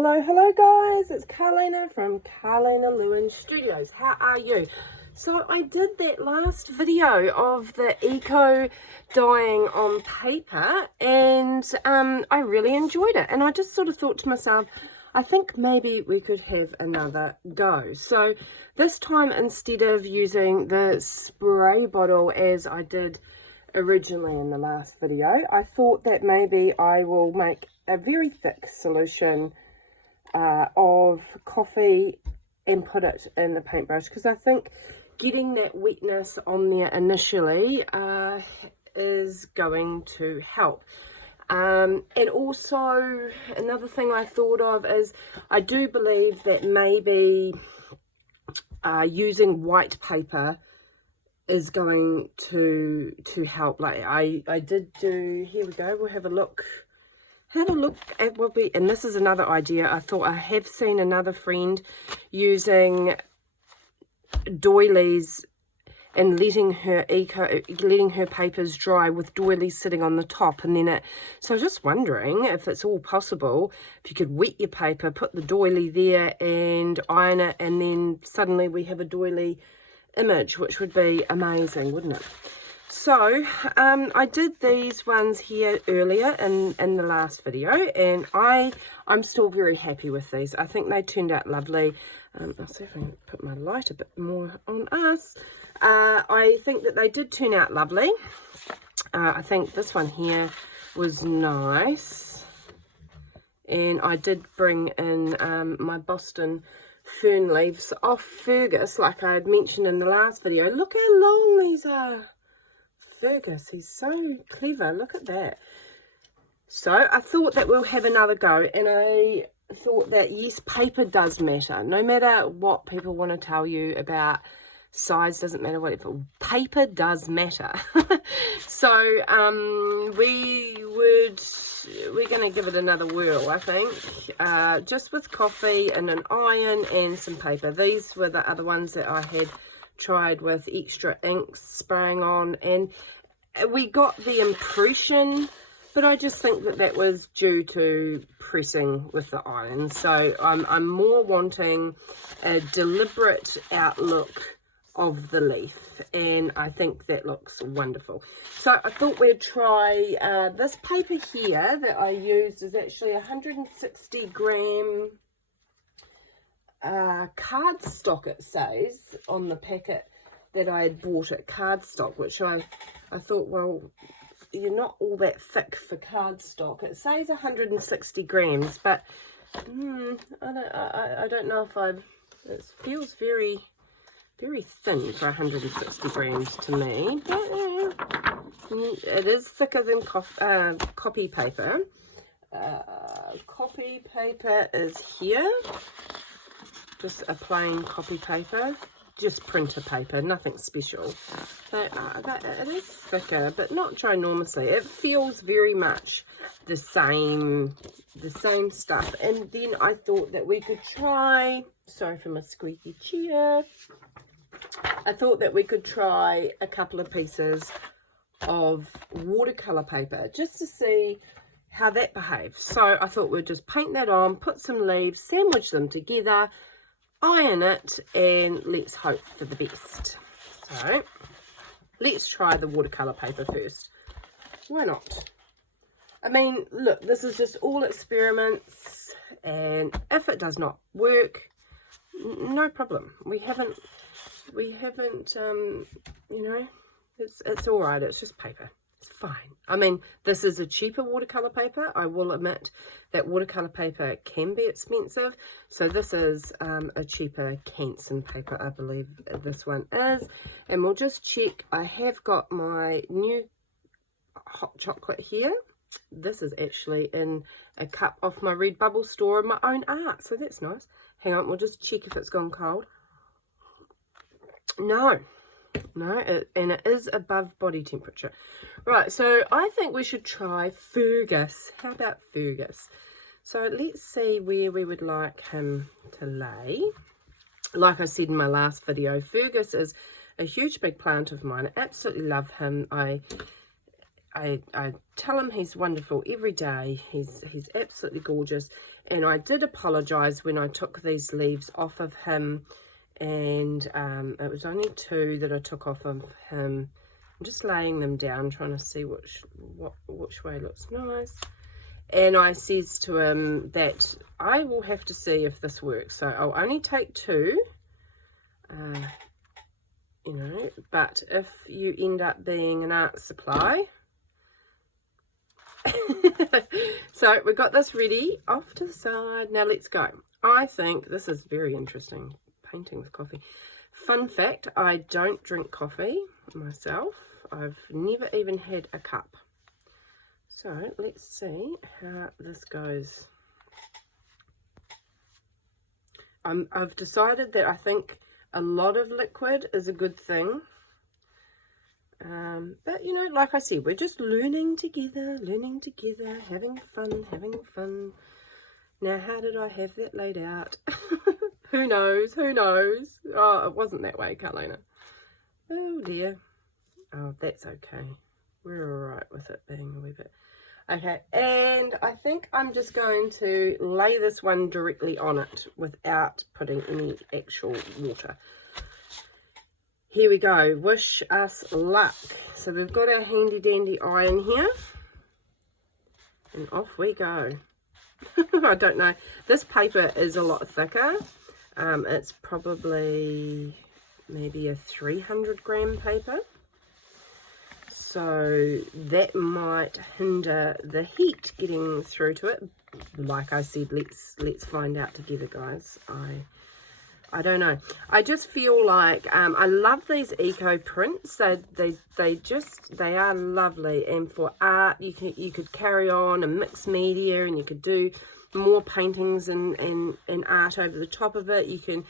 Hello guys, it's Carlina from Carlina Lewin Studios. How are you? So I did that last video of the eco dyeing on paper and I really enjoyed it, and I just sort of thought to myself, I think maybe we could have another go. So this time, instead of using the spray bottle as I did originally in the last video, I thought that maybe I will make a very thick solution of coffee and put it in the paintbrush, because I think getting that wetness on there initially is going to help. And also another thing I thought of is I do believe that maybe using white paper is going to help. Like I did do, here we go, we'll have a look. Had a look at what we, and this is another idea. I thought I have seen another friend using doilies and letting her papers dry with doilies sitting on the top, and then so I was just wondering if it's all possible, if you could wet your paper, put the doily there and iron it, and then suddenly we have a doily image, which would be amazing, wouldn't it? So I did these ones here earlier in the last video, and I'm still very happy with these. I think they turned out lovely. I'll see if I can put my light a bit more on us. I think that they did turn out lovely. I think this one here was nice, and I did bring in my Boston fern leaves off Fergus, like I had mentioned in the last video. Look how long these are. Fergus, he's so clever, look at that. So I thought that we'll have another go, and I thought that yes, paper does matter. No matter what people want to tell you about size, doesn't matter, whatever, paper does matter. So we're going to give it another whirl, I think, just with coffee and an iron and some paper. These were the other ones that I had tried with extra inks spraying on, and we got the impression, but I just think that that was due to pressing with the iron. So I'm more wanting a deliberate outlook of the leaf, and I think that looks wonderful. So I thought we'd try this paper here that I used is actually 160 gram cardstock, it says on the packet that I had bought at cardstock, which I thought, well, you're not all that thick for cardstock. It says 160 grams, but I don't know if it feels very, very thin for 160 grams to me. It is thicker than copy paper. Copy paper is here. Just a plain copy paper, just printer paper, nothing special. So it is thicker, but not ginormously. It feels very much the same stuff. And then I thought that we could try, sorry for my squeaky chair, I thought that we could try a couple of pieces of watercolor paper just to see how that behaves. So I thought we'd just paint that on, put some leaves, sandwich them together, iron it, and let's hope for the best. So let's try the watercolor paper first. Why not? I mean, look, this is just all experiments, and if it does not work, no problem. We haven't you know, it's all right. It's just paper. It's fine. I mean, this is a cheaper watercolor paper. I will admit that watercolor paper can be expensive. So this is a cheaper Canson paper, I believe this one is. And we'll just check. I have got my new hot chocolate here. This is actually in a cup off my Redbubble store of my own art. So that's nice. Hang on, we'll just check if it's gone cold. No, and it is above body temperature. Right, so I think we should try Fergus. How about Fergus? So let's see where we would like him to lay. Like I said in my last video, Fergus is a huge big plant of mine. I absolutely love him. I I tell him he's wonderful every day. He's absolutely gorgeous. And I did apologise when I took these leaves off of him, and it was only 2 that I took off of him. I'm just laying them down, trying to see which way looks nice. And I says to him that I will have to see if this works. So I'll only take 2, you know, but if you end up being an art supply. So we got this ready, off to the side. Now let's go. I think this is very interesting, painting with coffee. Fun fact, I don't drink coffee myself. I've never even had a cup. So let's see how this goes. I've decided that I think a lot of liquid is a good thing. But you know, like I said, we're just learning together, having fun. Now, how did I have that laid out? Who knows? Oh, it wasn't that way, Carlina. Oh dear. Oh, that's okay. We're all right with it being a wee bit. Okay, and I think I'm just going to lay this one directly on it without putting any actual water. Here we go. Wish us luck. So we've got our handy dandy iron here. And off we go. I don't know. This paper is a lot thicker. It's probably maybe a 300 gram paper. So that might hinder the heat getting through to it. Like I said, let's find out together, guys. I don't know. I just feel like I love these eco prints. They are lovely, and for art you could carry on and mix media, and you could do more paintings and art over the top of it. You can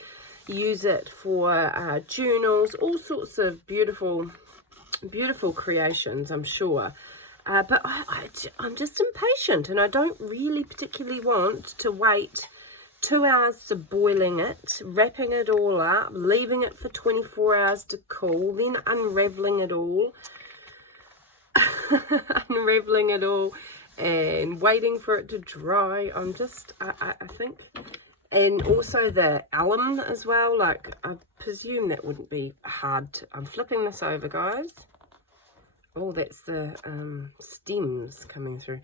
use it for journals, all sorts of beautiful creations, I'm sure. But I'm just impatient, and I don't really particularly want to wait 2 hours to boiling it, wrapping it all up, leaving it for 24 hours to cool, then unraveling it all, and waiting for it to dry. I think, and also the alum as well, like I presume that wouldn't be hard to, I'm flipping this over, guys. Oh, that's the stems coming through.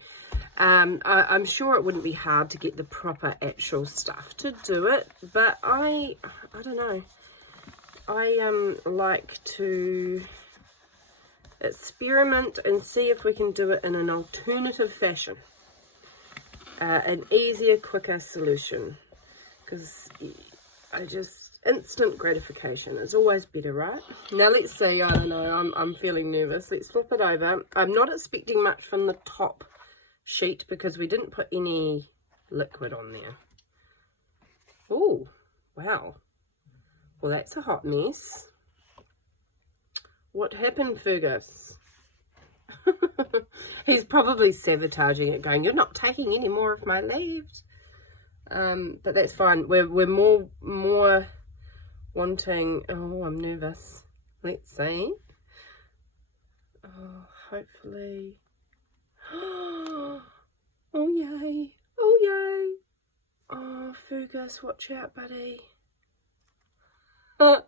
I'm sure it wouldn't be hard to get the proper actual stuff to do it, but I don't know. I like to experiment and see if we can do it in an alternative fashion, an easier, quicker solution, because instant gratification is always better, right? Now let's see. I don't know, I'm feeling nervous. Let's flip it over. I'm not expecting much from the top sheet because we didn't put any liquid on there. Oh, wow. Well, that's a hot mess. What happened, Fergus? He's probably sabotaging it, going, you're not taking any more of my leaves. But that's fine. We're more wanting. Oh, I'm nervous. Let's see. Oh, hopefully. Oh yay. Oh yay. Oh, Fergus, watch out, buddy. I'm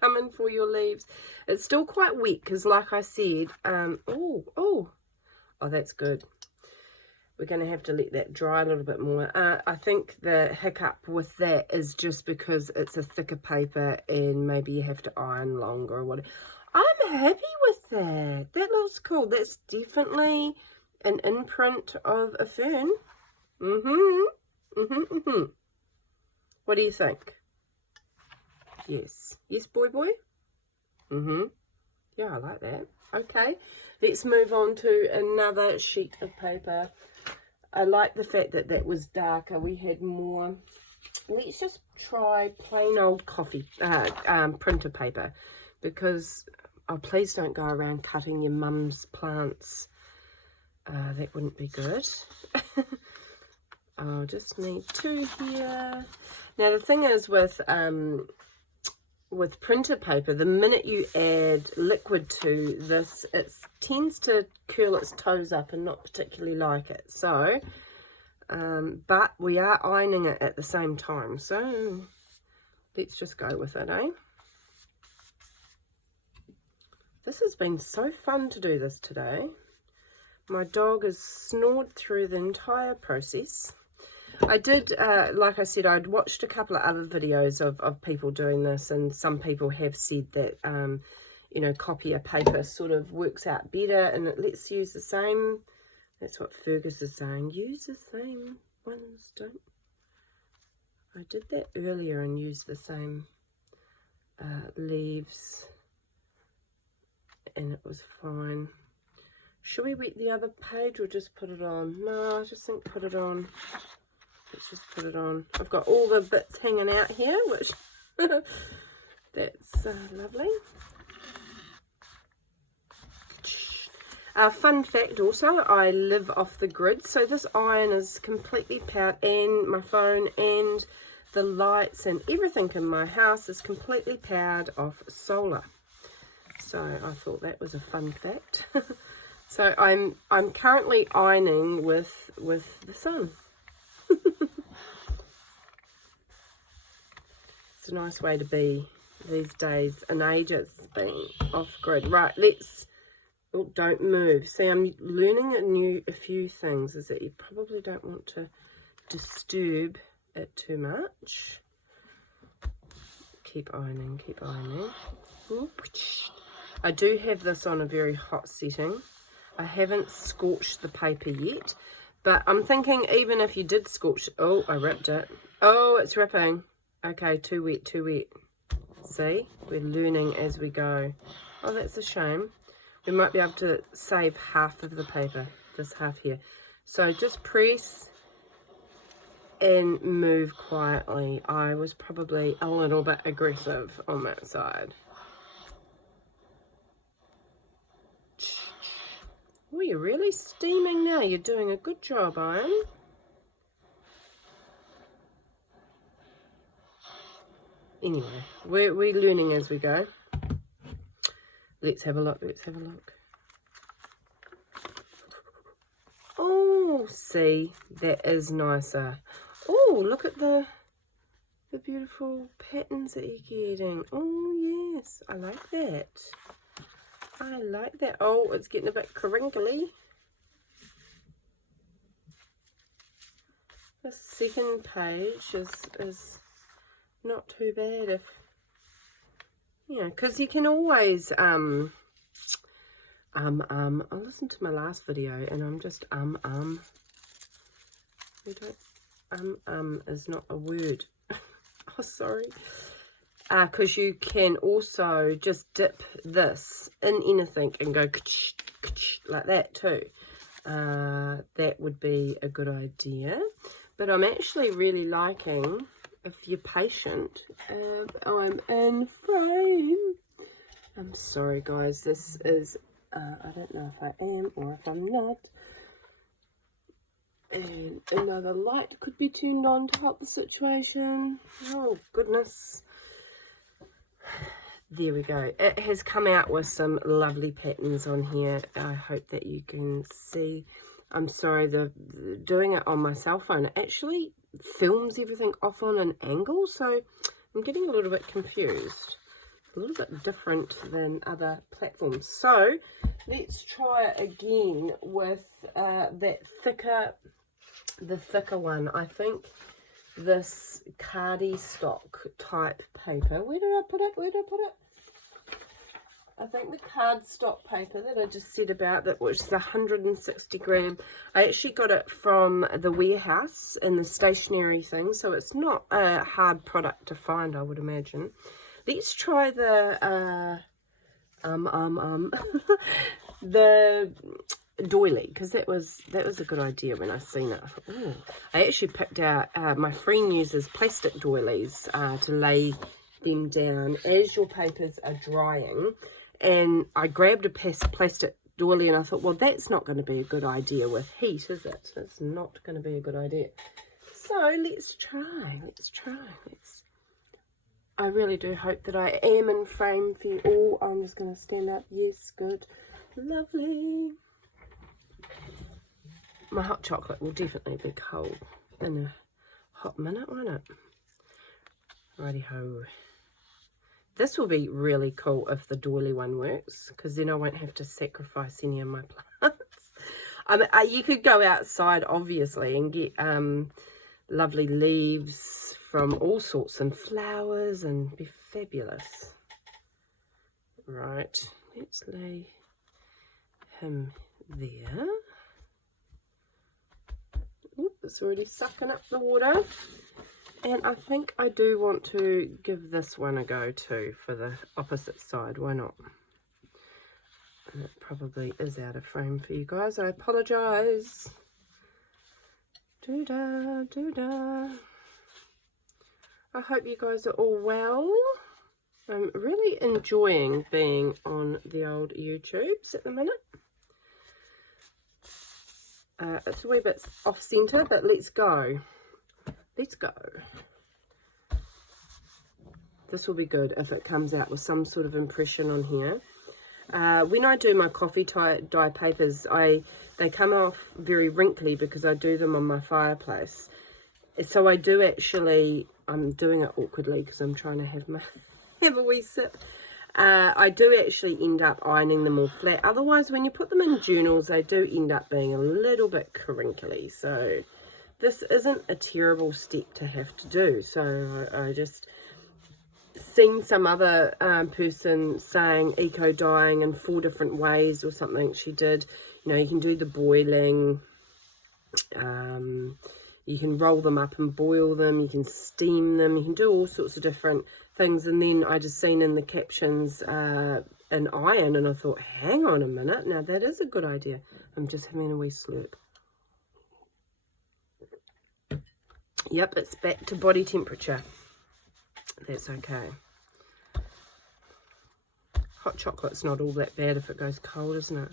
coming for your leaves. It's still quite wet because, like I said, oh, that's good. We're going to have to let that dry a little bit more. I think the hiccup with that is just because it's a thicker paper and maybe you have to iron longer or whatever. I'm happy with that. That looks cool. That's definitely an imprint of a fern. What do you think? Yes. Yes, boy? Yeah, I like that. Okay, let's move on to another sheet of paper. I like the fact that that was darker. We had more. Let's just try plain old coffee printer paper, because oh, please don't go around cutting your mum's plants. That wouldn't be good. I'll just need 2 here. Now the thing is with with printer paper, the minute you add liquid to this, it tends to curl its toes up and not particularly like it. So, but we are ironing it at the same time. So, let's just go with it, eh? This has been so fun to do this today. My dog has snored through the entire process. I did, like I said, I'd watched a couple of other videos of people doing this, and some people have said that, you know, copier paper sort of works out better, and it lets you use the same, that's what Fergus is saying, use the same ones, don't. I did that earlier and used the same leaves, and it was fine. Should we wet the other page or just put it on? No, I just think put it on. Let's just put it on. I've got all the bits hanging out here, which that's lovely. Fun fact also, I live off the grid, so this iron is completely powered, and my phone and the lights and everything in my house is completely powered off solar. So I thought that was a fun fact. So I'm currently ironing with the sun. It's a nice way to be these days and ages, being off grid. Right, let's, oh, don't move. See, I'm learning a few things, is that you probably don't want to disturb it too much. Keep ironing, keep ironing. I do have this on a very hot setting. I haven't scorched the paper yet, but I'm thinking even if you did scorch, oh, I ripped it. Oh, it's ripping. Okay, too wet, too wet. See, we're learning as we go. Oh, that's a shame. We might be able to save half of the paper, this half here. So just press and move quietly. I was probably a little bit aggressive on that side. Oh, you're really steaming now. You're doing a good job, Iron. Anyway, we're learning as we go. Let's have a look, let's have a look. Oh, see, that is nicer. Oh, look at the beautiful patterns that you're getting. Oh, yes, I like that. I like that. Oh, it's getting a bit crinkly. The second page is not too bad if, you know, because you can always, I'll listen to my last video and I'm just, we don't, is not a word. Oh, sorry. Because you can also just dip this in anything and go like that too. That would be a good idea. But I'm actually really liking, if you're patient, oh, I'm in frame. I'm sorry guys, this is, I don't know if I am or if I'm not. And another light could be turned on to help the situation. Oh goodness. There we go. It has come out with some lovely patterns on here. I hope that you can see. I'm sorry, doing it on my cell phone, it actually films everything off on an angle, so I'm getting a little bit confused. A little bit different than other platforms. So let's try it again with that the thicker one. I think this cardstock type paper. Where did I put it? Where did I put it? I think the cardstock paper that I just said about, that was the 160 gram. I actually got it from the warehouse in the stationery thing, so it's not a hard product to find, I would imagine. Let's try the the doily, because that was a good idea when I seen it. Ooh. I actually picked out, my friend uses plastic doilies to lay them down as your papers are drying, and I grabbed a plastic doily and I thought, well, that's not going to be a good idea with heat, is it? It's not going to be a good idea. So let's try. I really do hope that I am in frame for you all. I'm just going to stand up. Yes, good. Lovely. My hot chocolate will definitely be cold in a hot minute, won't it? Righty-ho. This will be really cool if the doily one works, because then I won't have to sacrifice any of my plants. You could go outside, obviously, and get lovely leaves from all sorts and flowers and be fabulous. Right, let's lay him there. Oop, it's already sucking up the water. And I think I do want to give this one a go too for the opposite side. Why not? And it probably is out of frame for you guys. I apologise. Doo-da, doo-da. I hope you guys are all well. I'm really enjoying being on the old YouTubes at the minute. It's a wee bit off centre, but let's go. Let's go. This will be good if it comes out with some sort of impression on here. When I do my coffee dye papers, they come off very wrinkly because I do them on my fireplace. So I do actually, I'm doing it awkwardly because I'm trying to have a wee sip. I do actually end up ironing them all flat. Otherwise, when you put them in journals, they do end up being a little bit crinkly. So this isn't a terrible step to have to do. So I just seen some other person saying eco dyeing in 4 different ways or something. She did, you know, you can do the boiling, you can roll them up and boil them, you can steam them, you can do all sorts of different things. And then I just seen in the captions an iron, and I thought, hang on a minute, now that is a good idea. I'm just having a wee slurp. Yep, it's back to body temperature. That's okay. Hot chocolate's not all that bad if it goes cold, isn't it?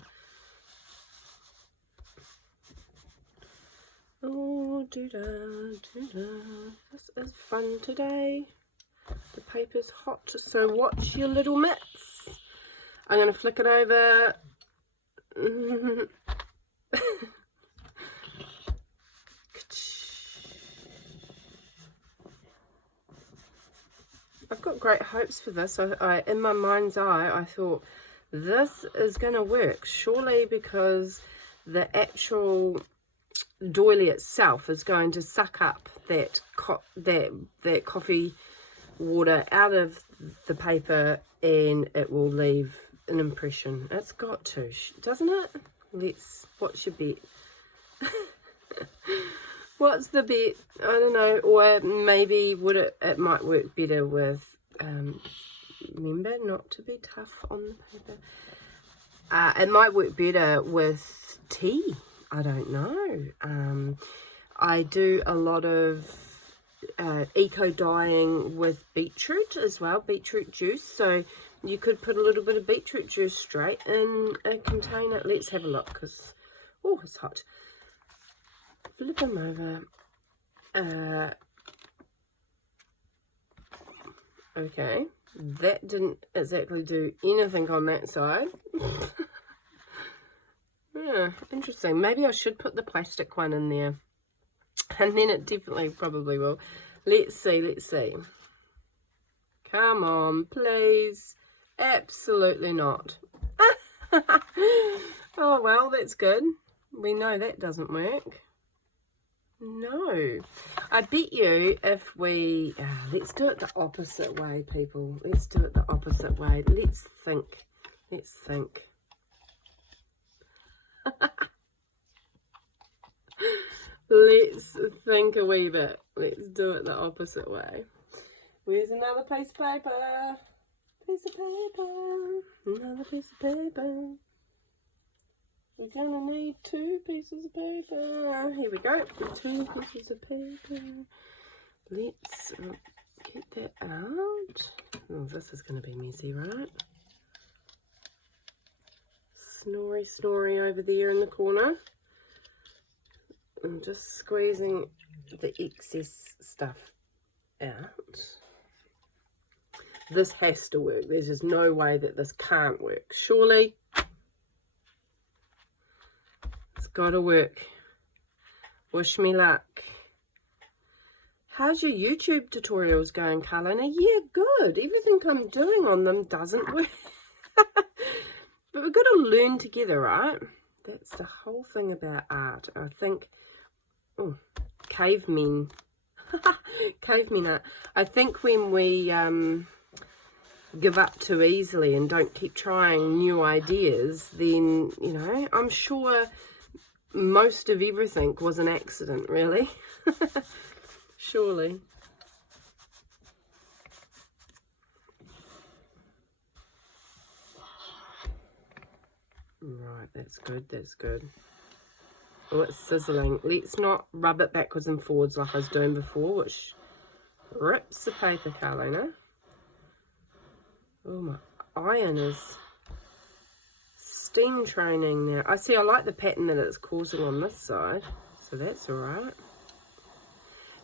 Oh, doo-da, doo-da. This is fun today. The paper's hot, so watch your little mitts. I'm going to flick it over. I've got great hopes for this. In my mind's eye, I thought, this is going to work, surely, because the actual doily itself is going to suck up that coffee water out of the paper, and it will leave an impression. It's got to, doesn't it? What's your bet? What's the bet? I don't know. Or maybe it might work better with, remember not to be tough on the paper. It might work better with tea. I don't know. I do a lot of eco dyeing with beetroot as well, beetroot juice. So you could put a little bit of beetroot juice straight in a container. Let's have a look, because, oh, it's hot. Flip them over. Okay, that didn't exactly do anything on that side. Yeah, interesting. Maybe I should put the plastic one in there, and then it definitely probably will. Let's see, let's see. Come on, please. Absolutely not. Oh, well, that's good. We know that doesn't work. No. I bet you if we... let's do it the opposite way, people. Let's do it the opposite way. Let's think. Let's think. Let's think a wee bit. Let's do it the opposite way. Where's another piece of paper? Piece of paper. Another piece of paper. We're gonna need 2 pieces of paper. Here we go. 2 pieces of paper. Let's get that out. Oh, this is gonna be messy, right? Snorri, snorri over there in the corner. I'm just squeezing the excess stuff out. This has to work. There's just no way that this can't work. Surely. It's got to work. Wish me luck. How's your YouTube tutorials going, Carlina? Yeah, good. Everything I'm doing on them doesn't work. But we've got to learn together, right? That's the whole thing about art. I think, oh, cavemen. Cavemen art. I think when we give up too easily and don't keep trying new ideas, then, you know, I'm sure most of everything was an accident, really. Surely. Right, that's good, that's good. Oh, it's sizzling. Let's not rub it backwards and forwards like I was doing before, which rips the paper, Carlina. Oh, my iron is steam training now. I see, I like the pattern that it's causing on this side, so that's all right.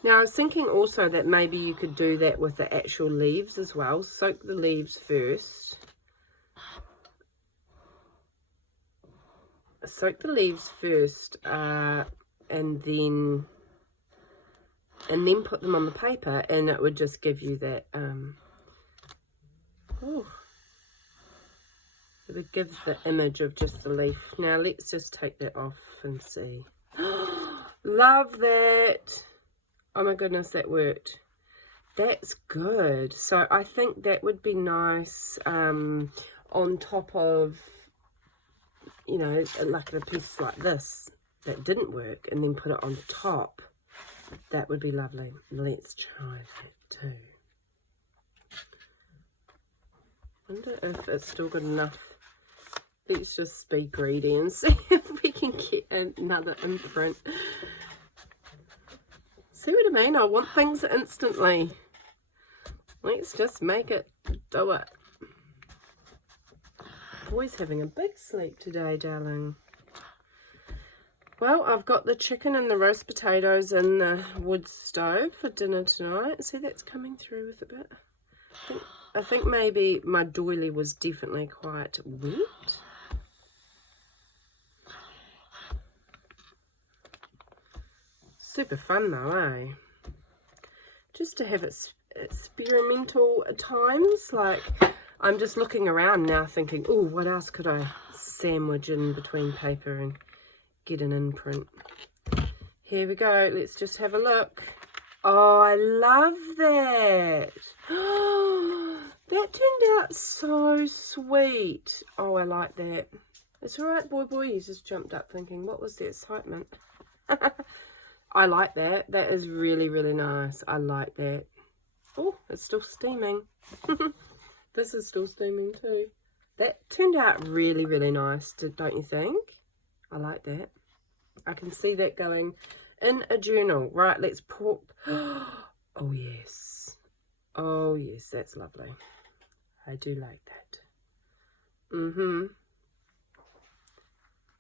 Now, I was thinking also that maybe you could do that with the actual leaves as well. Soak the leaves first. Soak the leaves first, and then put them on the paper, and it would just give you that, it would give the image of just the leaf. Now, let's just take that off and see. Love that. Oh my goodness, that worked. That's good. So I think that would be nice on top of, you know, like a piece like this that didn't work, and then put it on top. That would be lovely. Let's try that too. Wonder if it's still good enough. Let's just be greedy and see if we can get another imprint. See what I mean? I want things instantly. Let's just make it do it. Boy's having a big sleep today, darling. Well, I've got the chicken and the roast potatoes in the wood stove for dinner tonight. See, that's coming through with a bit. I think maybe my doily was definitely quite wet. Super fun though, eh? Just to have experimental times. Like, I'm just looking around now thinking, oh, what else could I sandwich in between paper and get an imprint? Here we go. Let's just have a look. Oh, I love that. That turned out so sweet. Oh, I like that. It's all right, boy. He just jumped up thinking, what was the excitement? I like that. That is really, really nice. I like that. Oh, it's still steaming. This is still steaming too. That turned out really, really nice, don't you think? I like that. I can see that going in a journal. Right, let's pour. Oh, yes. Oh, yes, that's lovely. I do like that. Mm-hmm.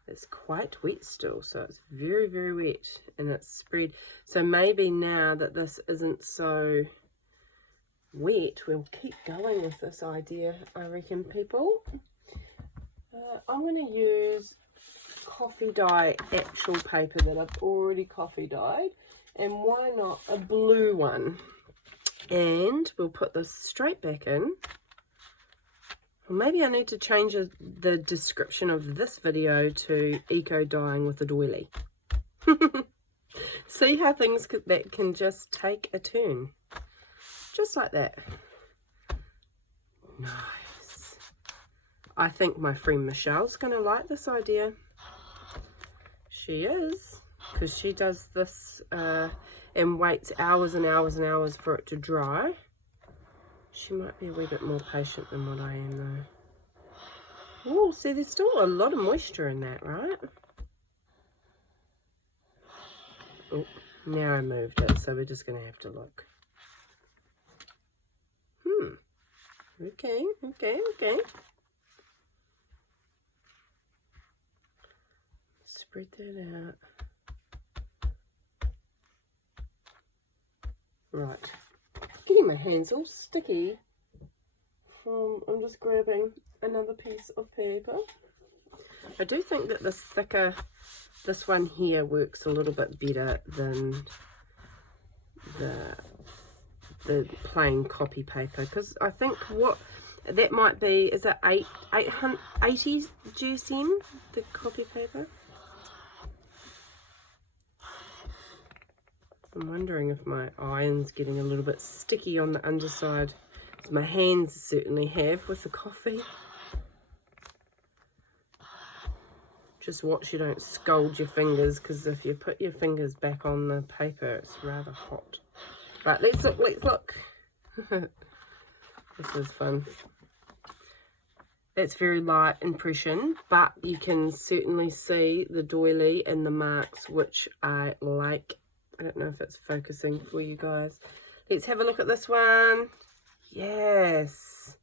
It's quite wet still, so it's very, very wet, and it's spread. So maybe now that this isn't so wet, we'll keep going with this idea, I reckon, people. I'm going to use coffee dye actual paper that I've already coffee dyed, and why not a blue one? And we'll put this straight back in. Well, maybe I need to change the description of this video to eco dyeing with a doily. See how things that can just take a turn. Just like that. Nice. I think my friend Michelle's going to like this idea. She is, because she does this and waits hours and hours and hours for it to dry. She might be a wee bit more patient than what I am though. Oh, see, there's still a lot of moisture in that, right? Oh, now I moved it, so we're just going to have to look. Okay. Spread that out. Right. Getting my hands all sticky. I'm just grabbing another piece of paper. I do think that this thicker, this one here works a little bit better than the plain copy paper, because I think what that might be, is it 80 GSM, the copy paper? I'm wondering if my iron's getting a little bit sticky on the underside, as my hands certainly have with the coffee. Just watch you don't scald your fingers, because if you put your fingers back on the paper, it's rather hot. Right, let's look, let's look. This is fun. It's very light impression, but you can certainly see the doily and the marks, which I like. I don't know if it's focusing for you guys. Let's have a look at this one. Yes.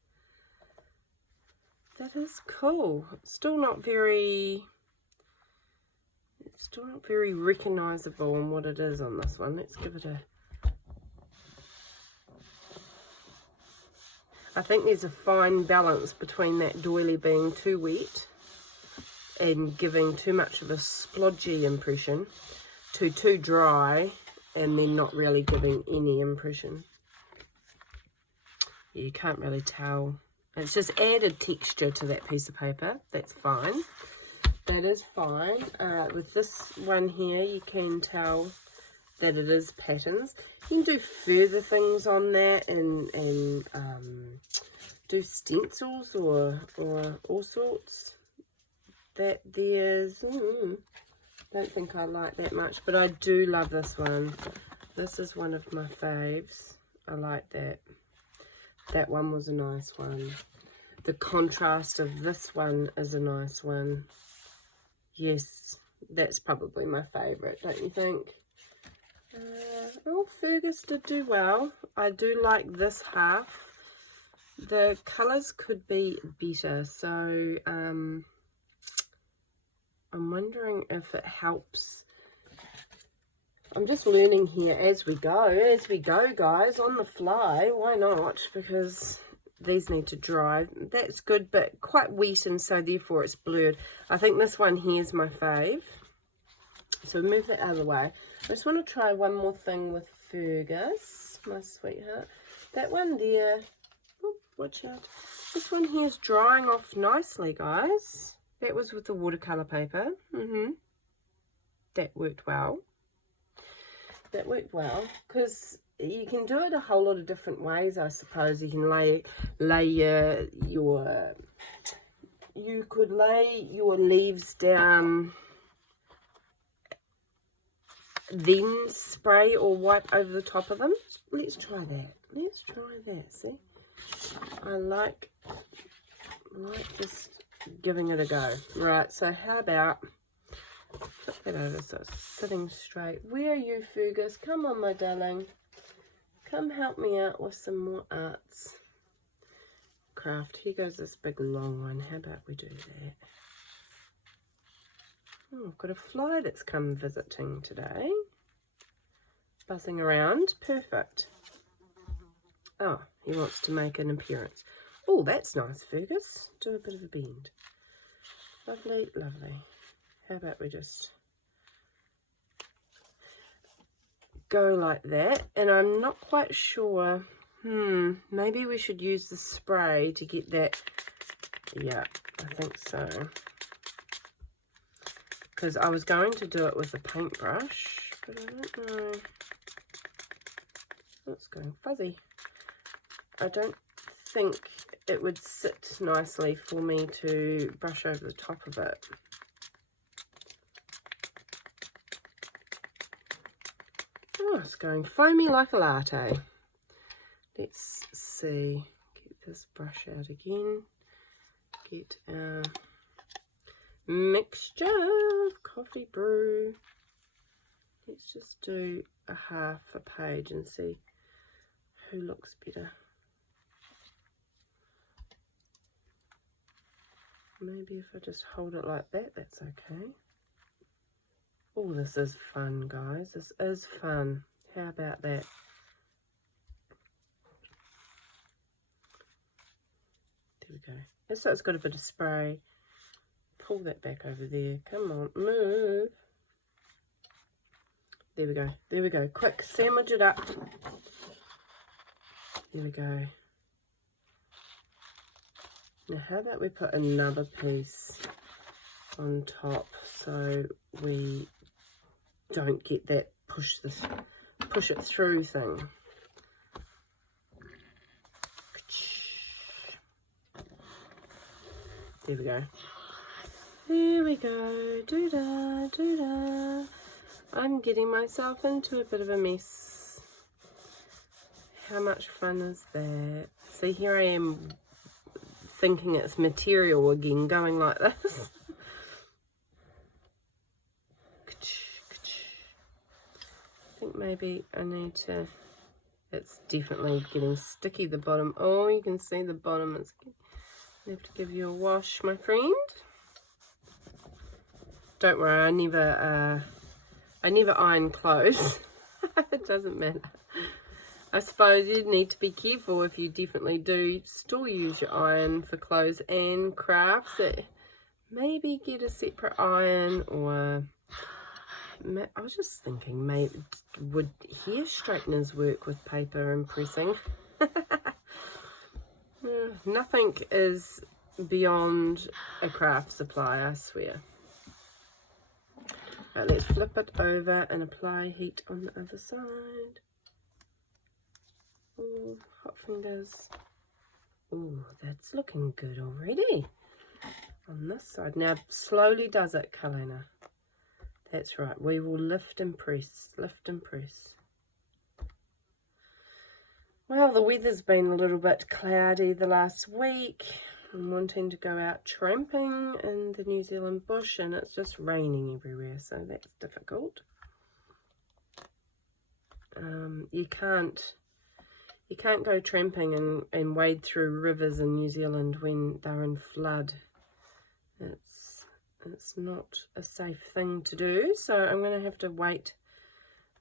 That is cool. It's still not very recognizable on what it is on this one. Let's give it a... I think there's a fine balance between that doily being too wet and giving too much of a splodgy impression to too dry and then not really giving any impression. You can't really tell. It's just added texture to that piece of paper. That's fine. That is fine. With this one here, you can tell that it is patterns. You can do further things on that and do stencils or all sorts. That there's... don't think I like that much, but I do love this one. This is one of my faves. I like that. That one was a nice one. The contrast of this one is a nice one. Yes, that's probably my favourite, don't you think? Oh, Fergus did do well. I do like this half. The colours could be better, so I'm wondering if it helps. I'm just learning here as we go, guys, on the fly. Why not? Because these need to dry. That's good, but quite wet, and so therefore it's blurred. I think this one here is my fave. So move that out of the way. I just want to try one more thing with Fergus, my sweetheart. That one there, oh, watch out. This one here is drying off nicely, guys. That was with the watercolour paper. That worked well. That worked well, because you can do it a whole lot of different ways, I suppose. You can you could lay your leaves down, then spray or wipe over the top of them. Let's try that. Let's try that. See, I like just giving it a go. Right, so how about flip that over so it's sitting straight. Where are you, Fergus? Come on, my darling. Come help me out with some more arts. Craft. Here goes this big long one. How about we do that? Oh, I've got a fly that's come visiting today. Buzzing around. Perfect. Oh, he wants to make an appearance. Oh, that's nice, Fergus. Do a bit of a bend. Lovely, lovely. How about we just go like that? And I'm not quite sure. Maybe we should use the spray to get that. Yeah, I think so. Because I was going to do it with a paintbrush, but I don't know. Oh, it's going fuzzy. I don't think it would sit nicely for me to brush over the top of it. Oh, it's going foamy like a latte. Let's see. Get this brush out again. Get our mixture of coffee brew. Let's just do a half a page and see who looks better. Maybe if I just hold it like that, that's okay. Oh, this is fun, guys. This is fun. How about that? go. So it's got a bit of spray. Pull that back over there. Come on, move. There we go. There we go. Quick, sandwich it up. There we go. Now, how about we put another piece on top so we don't get that push it through thing. There we go. There we go. Doo-da, doo-da. I'm getting myself into a bit of a mess. How much fun is that? See, here I am thinking it's material again, going like this. I think maybe I need to, it's definitely getting sticky, the bottom. Oh, you can see the bottom. It's, I have to give you a wash, my friend. Don't worry, I never iron clothes. It doesn't matter. I suppose you'd need to be careful if you definitely do still use your iron for clothes and crafts. Maybe get a separate iron, or I was just thinking, maybe would hair straighteners work with paper and pressing? Nothing is beyond a craft supply, I swear. Right, let's flip it over and apply heat on the other side. Oh, hot fingers. Oh, that's looking good already. On this side. Now, slowly does it, Kalena. That's right. We will lift and press. Lift and press. Well, the weather's been a little bit cloudy the last week. I'm wanting to go out tramping in the New Zealand bush, and it's just raining everywhere, so that's difficult. You can't go tramping and wade through rivers in New Zealand when they're in flood. It's not a safe thing to do, so I'm going to have to wait.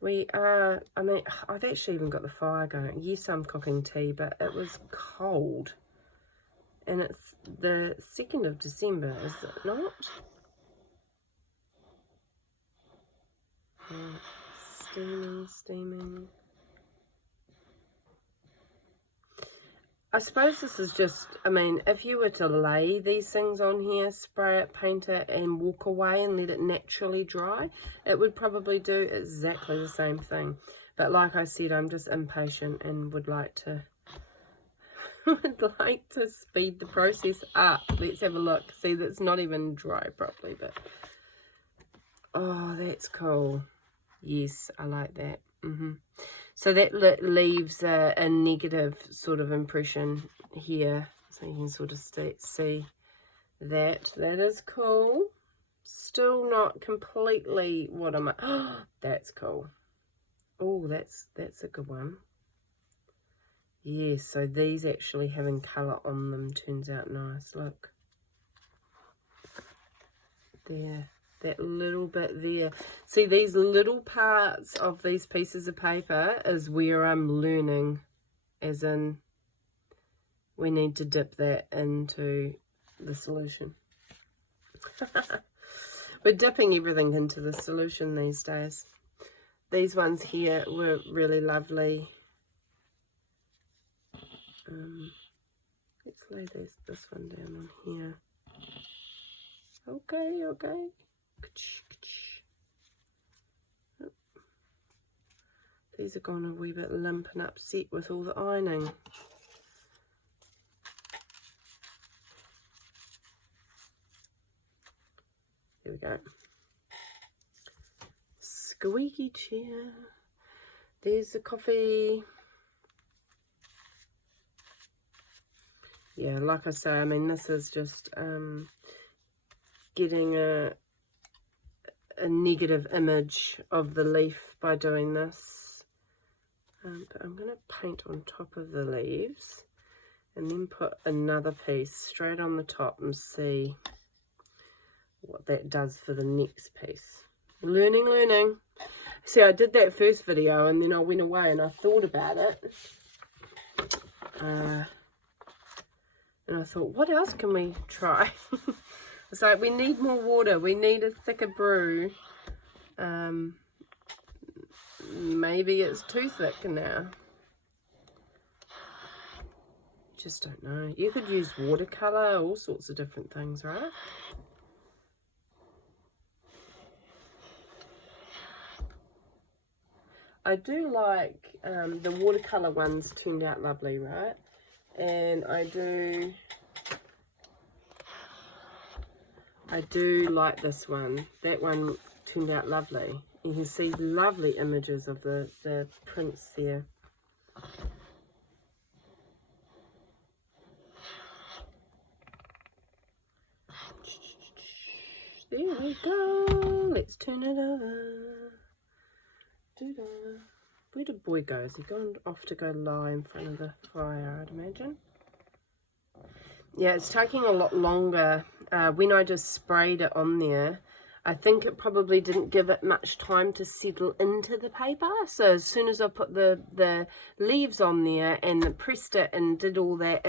I've actually even got the fire going. Yes, I'm cooking tea, but it was cold. And it's the 2nd of December, is it not? Steaming. I suppose this is just, if you were to lay these things on here, spray it, paint it, and walk away and let it naturally dry, it would probably do exactly the same thing. But like I said, I'm just impatient and would like to speed the process up. Let's have a look. See, that's not even dry properly, but oh, that's cool. Yes, I like that. So that leaves a negative sort of impression here, so you can sort of see that. That is cool. Still not completely what I'm. Oh, that's cool. Oh, that's a good one. Yes, so these actually having colour on them turns out nice. Look. There. That little bit there. See, these little parts of these pieces of paper is where I'm learning. As in, we need to dip that into the solution. We're dipping everything into the solution these days. These ones here were really lovely. Let's lay this one down on here. Okay. These are gone a wee bit limp and upset with all the ironing. There we go. Squeaky chair. There's the coffee. Yeah, like I say, this is just getting a negative image of the leaf by doing this. But I'm going to paint on top of the leaves and then put another piece straight on the top and see what that does for the next piece. Learning. See, I did that first video and then I went away and I thought about it. And I thought, what else can we try? It's like, we need more water. We need a thicker brew. Maybe it's too thick now. Just don't know. You could use watercolour, all sorts of different things, right? I do like the watercolour ones turned out lovely, right? And I do like this one. That one turned out lovely. You can see lovely images of the prints there. There we go. Let's turn it over. Where did boy go? Is he gone off to go lie in front of the fire, I'd imagine? Yeah, it's taking a lot longer. When I just sprayed it on there, I think it probably didn't give it much time to settle into the paper. So as soon as I put the leaves on there and pressed it and did all that,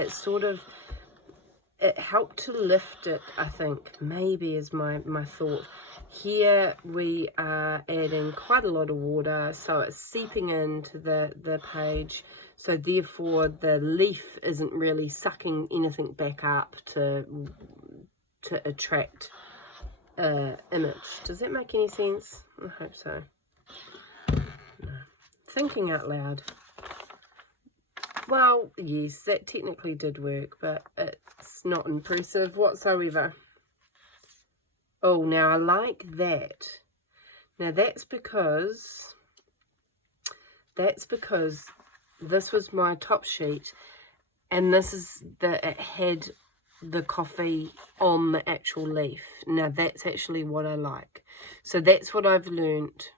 it helped to lift it, I think, maybe is my thought. Here we are adding quite a lot of water, so it's seeping into the page. So therefore the leaf isn't really sucking anything back up to attract image. Does that make any sense? I hope so. No. Thinking out loud. Well, yes, that technically did work, but it's not impressive whatsoever. Oh, now I like that. Now that's because this was my top sheet, and this is it had the coffee on the actual leaf. Now that's actually what I like. So that's what I've learnt,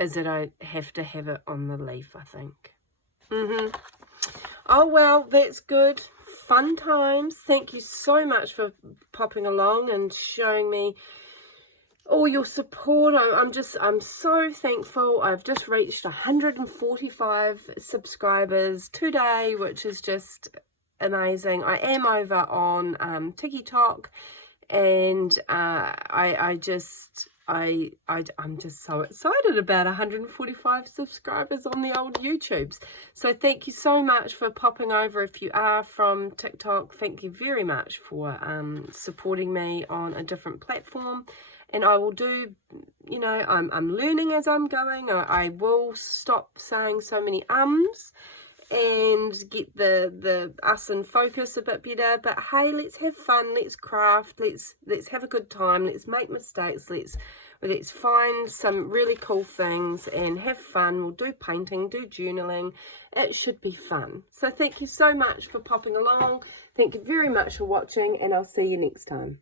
is that I have to have it on the leaf, I think. Oh, well, that's good. Fun times. Thank you so much for popping along and showing me all your support. I'm so thankful. I've just reached 145 subscribers today, which is just amazing. I am over on TikTok, and I'm just so excited about 145 subscribers on the old YouTubes. So thank you so much for popping over. If you are from TikTok, thank you very much for supporting me on a different platform. And I will do, you know, I'm learning as I'm going. I will stop saying so many ums and get the us in focus a bit better. But hey, let's have fun, let's craft, let's have a good time, let's make mistakes, let's find some really cool things and have fun. We'll do painting, do journaling. It should be fun. So thank you so much for popping along. Thank you very much for watching, and I'll see you next time.